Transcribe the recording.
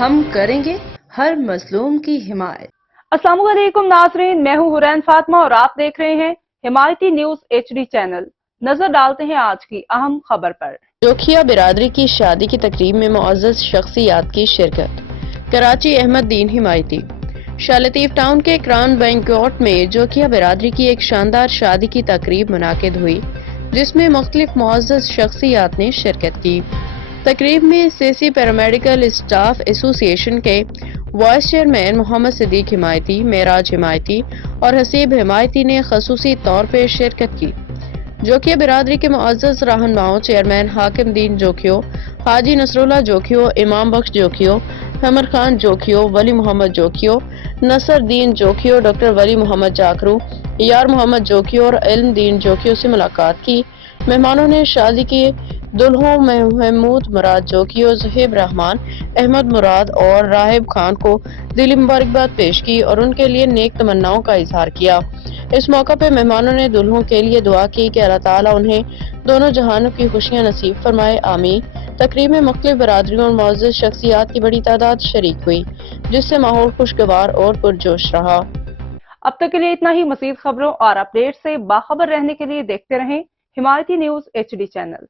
ہم کریں گے ہر مظلوم کی حمایت۔ السلام علیکم ناظرین، میں ہوں حورین فاطمہ اور آپ دیکھ رہے ہیں حمایتی نیوز HD چینل۔ نظر ڈالتے ہیں آج کی اہم خبر پر۔ جوکھیا برادری کی شادی کی تقریب میں معزز شخصیات کی شرکت۔ کراچی احمد دین حمایتی۔ شاہ لطیف ٹاؤن کے کران بینکوٹ میں جوکھیا برادری کی ایک شاندار شادی کی تقریب منعقد ہوئی، جس میں مختلف معزز شخصیات نے شرکت کی۔ تقریب میں CC پیرامیڈیکل اسٹاف ایسوسی ایشن کے وائس چیئرمین محمد صدیق حمایتی، معراج حمایتی اور حسیب حمایتی نے خصوصی طور پر شرکت کی۔ جوکھیا برادری کے معزز رہنماؤں چیئرمین حاکم دین جوکھیو، حاجی نصراللہ جوکھیو، امام بخش جوکھیو، حمر خان جوکھیو، ولی محمد جوکھیو، نصر دین جوکھیو، ڈاکٹر ولی محمد جاکرو، یار محمد جوکھیو اور علم دین جوکھیو سے ملاقات کی۔ مہمانوں نے شادی کے دلہوں محمود مراد جوکھیو، زہیب رحمان، احمد مراد اور راہب خان کو دلی مبارکباد پیش کی اور ان کے لیے نیک تمناؤں کا اظہار کیا۔ اس موقع پہ مہمانوں نے دلہوں کے لیے دعا کی کہ اللہ تعالیٰ انہیں دونوں جہانوں کی خوشیاں نصیب فرمائے، آمین۔ تقریب میں مختلف برادریوں اور معزز شخصیات کی بڑی تعداد شریک ہوئی، جس سے ماحول خوشگوار اور پرجوش رہا۔ اب تک کے لیے اتنا ہی۔ مزید خبروں اور اپڈیٹ سے باخبر رہنے کے لیے دیکھتے رہیں حمایتی نیوز HD چینل۔